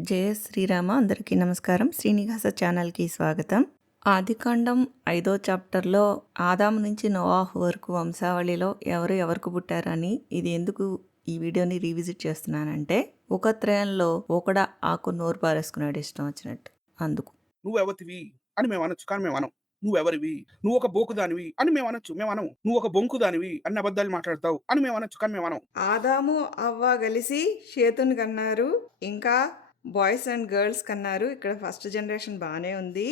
జయ శ్రీరామ అందరికీ నమస్కారం. శ్రీనివాస ఛానల్కి స్వాగతం. ఆదికాండం ఐదో చాప్టర్లో ఆదాము నుంచి నోవాహు వరకు వంశావళిలో ఎవరు ఎవరికి పుట్టారని ఇది ఎందుకు ఈ వీడియోని రీవిజిట్ చేస్తున్నానంటే ఒక త్రయంలో ఒకడ ఆకు నోరు పారేసుకున్నాడు ఇష్టం వచ్చినట్టు. అందుకు. నువ్వెవతివి అని మేము అనొచ్చు కానీ మేము అనం నువ్వెవరివి? నువ్వు ఒక బోకుదానివి అని మేము అనొచ్చు మేము అనం నువ్వు ఒక బొంకుదానివి అన్ని అబద్ధాలు మాట్లాడతావు అని మేము అనొచ్చు కానీ మేము అనం ఆదాము అవ్వ కలిసి షేతుని కన్నారు ఇంకా బాయ్స్ అండ్ గర్ల్స్ కన్నారు. ఇక్కడ ఫస్ట్ జనరేషన్ బాగానే ఉంది.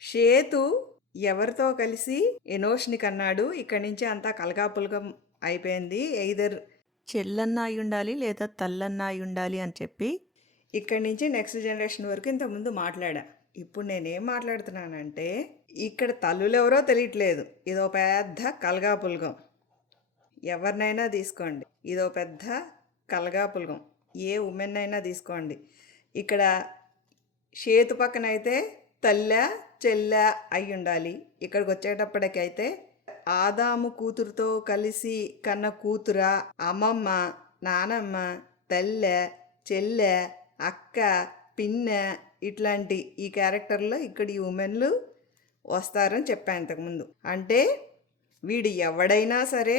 షేతు ఎవరితో కలిసి ఎనోష్ని కన్నాడు. ఇక్కడి నుంచి అంతా కలగాపులగం అయిపోయింది. ఎయిదర్ చెల్లన్న అయి ఉండాలి లేదా తల్లన్న అయి ఉండాలి అని చెప్పి ఇక్కడి నుంచి నెక్స్ట్ జనరేషన్ వరకు ఇంతకుముందు మాట్లాడా. ఇప్పుడు నేనేం మాట్లాడుతున్నానంటే ఇక్కడ తల్లులు ఎవరో తెలియట్లేదు. ఇదో పెద్ద కలగాపులగం. ఎవరినైనా తీసుకోండి. ఇదో పెద్ద కలగాపులగం. ఏ ఉమెన్ అయినా తీసుకోండి. ఇక్కడ చేతు పక్కన అయితే తల్లె చెల్లె అయి ఉండాలి ఇక్కడికి వచ్చేటప్పటికైతే ఆదాము కూతురుతో కలిసి కన్న కూతుర అమ్మమ్మ నానమ్మ తల్లె చెల్లె అక్క పిన్నె ఇట్లాంటి ఈ క్యారెక్టర్లో ఇక్కడ ఈ ఉమెన్లు వస్తారని చెప్పాను ఇంతకుముందు. అంటే వీడు ఎవడైనా సరే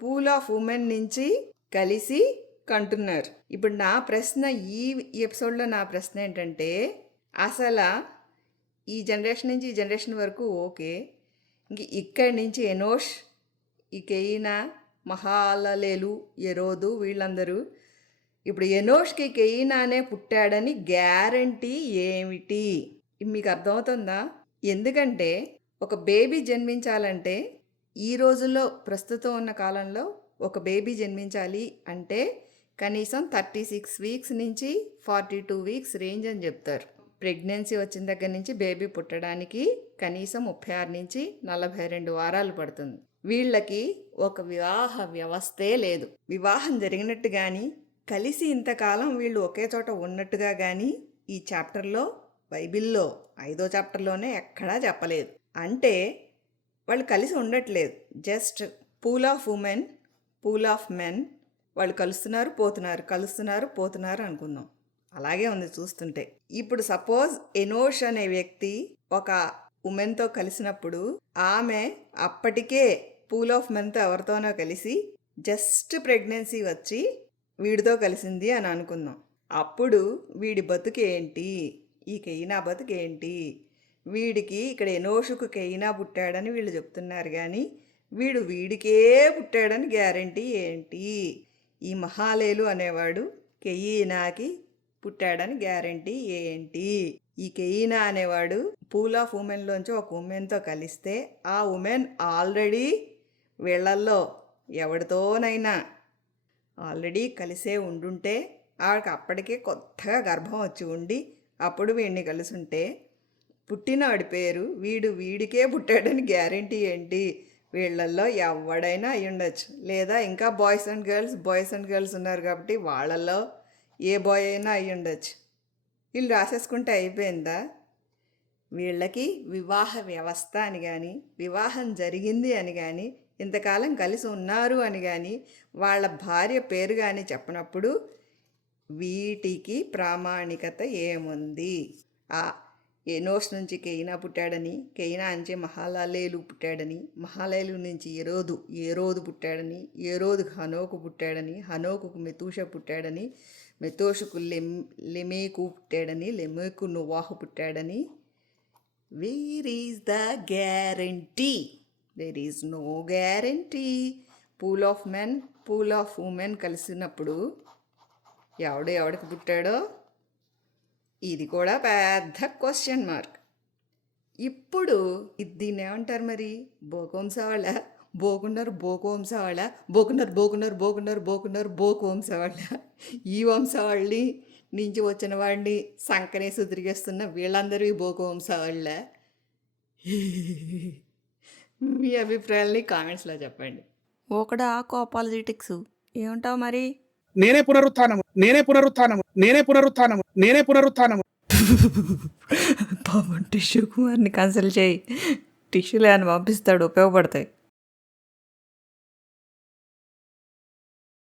పూల్ ఆఫ్ ఉమెన్ నుంచి కలిసి కంటున్నారు. ఇప్పుడు నా ప్రశ్న ఈ ఎపిసోడ్లో నా ప్రశ్న ఏంటంటే అసలు ఈ జనరేషన్ నుంచి ఈ జనరేషన్ వరకు ఓకే ఇంక ఇక్కడి నుంచి ఎనోష్ ఈ కెయినా మహాలలేలు ఎరోదు వీళ్ళందరూ ఇప్పుడు ఎనోష్కి కెయినానే పుట్టాడని గ్యారంటీ ఏమిటి? మీకు అర్థమవుతుందా? ఎందుకంటే ఒక బేబీ జన్మించాలంటే ఈ రోజుల్లో ప్రస్తుతం ఉన్న కాలంలో ఒక బేబీ జన్మించాలి అంటే కనీసం థర్టీ సిక్స్ వీక్స్ నుంచి ఫార్టీ టూ వీక్స్ రేంజ్ అని చెప్తారు. ప్రెగ్నెన్సీ వచ్చిన దగ్గర నుంచి బేబీ పుట్టడానికి కనీసం ముప్పై ఆరు నుంచి నలభై రెండు వారాలు పడుతుంది. వీళ్ళకి ఒక వివాహ వ్యవస్థే లేదు. వివాహం జరిగినట్టు కానీ కలిసి ఇంతకాలం వీళ్ళు ఒకే చోట ఉన్నట్టుగా కానీ ఈ చాప్టర్లో బైబిల్లో ఐదో చాప్టర్లోనే ఎక్కడా చెప్పలేదు. అంటే వాళ్ళు కలిసి ఉండట్లేదు. Just pool of women pool of men వాళ్ళు కలుస్తున్నారు పోతున్నారు కలుస్తున్నారు పోతున్నారు అనుకుందాం అలాగే ఉంది చూస్తుంటే. ఇప్పుడు సపోజ్ ఎనోష్ అనే వ్యక్తి ఒక ఉమెన్తో కలిసినప్పుడు ఆమె అప్పటికే పూల్ ఆఫ్ మెన్తో ఎవరితోనో కలిసి జస్ట్ ప్రెగ్నెన్సీ వచ్చి వీడితో కలిసింది అని అనుకుందాం అప్పుడు వీడి బతుకేంటి ఈ కెయినా బతుకేంటి వీడికి ఇక్కడ ఎనోషుకు కెయినా పుట్టాడని వీళ్ళు చెప్తున్నారు కానీ వీడు వీడికే పుట్టాడని గ్యారంటీ ఏంటి? ఈ మహాలేలు అనేవాడు కెయీనాకి పుట్టాడని గ్యారంటీ ఏంటి? ఈ కెయీనా అనేవాడు పూల్ ఆఫ్ ఉమెన్లోంచి ఒక ఉమెన్తో కలిస్తే ఆ ఉమెన్ ఆల్రెడీ వీళ్ళల్లో ఎవరితోనైనా ఆల్రెడీ కలిసే ఉండుంటే ఆవిడకి అప్పటికే కొత్తగా గర్భం వచ్చి ఉండి అప్పుడు వీడిని కలుసుంటే పుట్టినవాడి పేరు వీడు వీడికే పుట్టాడని గ్యారంటీ ఏంటి? వీళ్ళల్లో ఎవడైనా అయి ఉండొచ్చు లేదా ఇంకా boys and girls boys and girls ఉన్నారు కాబట్టి వాళ్ళల్లో ఏ బాయ్ అయినా అయి ఉండొచ్చు వీళ్ళు రాసేసుకుంటే అయిపోయిందా? వీళ్ళకి వివాహ వ్యవస్థ అని కానీ వివాహం జరిగింది అని కానీ ఇంతకాలం కలిసి ఉన్నారు అని కానీ వాళ్ళ భార్య పేరు కానీ చెప్పినప్పుడు వీటికి ప్రామాణికత ఏముంది? ఆ ఎనోస్ నుంచి కెయినా పుట్టాడని కెయినా అంచే మహాలాలేలు పుట్టాడని మహాలేలు నుంచి ఎరోదు ఏరోదు పుట్టాడని ఏరోదుకు హనోకు పుట్టాడని హనోకుకు మెతూష పుట్టాడని మెతోషకు లెమ్ లెమేకు పుట్టాడని లెమేకు నువాహు పుట్టాడని. Where is the guarantee there is no guarantee pool of men pool of women కలిసినప్పుడు ఎవడు ఎవడికి పుట్టాడో ఇది కూడా పెద్ద క్వశ్చన్ మార్క్ ఇప్పుడు ఇది దీన్ని ఏమంటారు మరి? బోకోంసవాళ్ళ బోకున్నారు బోకోంసవాళ్ళ బోకున్నారు బోకున్నారు బోకున్నారు బోకున్నారు బోకు వంశవాళ్ళ ఈ వంశవాళ్ళని నుంచి వచ్చిన వాడిని సంకనేసి తిరిగేస్తున్న వీళ్ళందరూ ఈ బోకు మీ అభిప్రాయాల్ని కామెంట్స్లో చెప్పండి. ఒకడా ఆకు అపాలజెటిక్స్ ఏమంటావు మరి? నేనే పునరుత్నము నేనే పునరుత్నము నేనే పునరుత్నము నేనే పునరుత్నము. పాపం టిష్యూ కుమార్ని కన్సల్ట్ చేయి. టిష్యూలు అని పంపిస్తాడు ఉపయోగపడతాయి.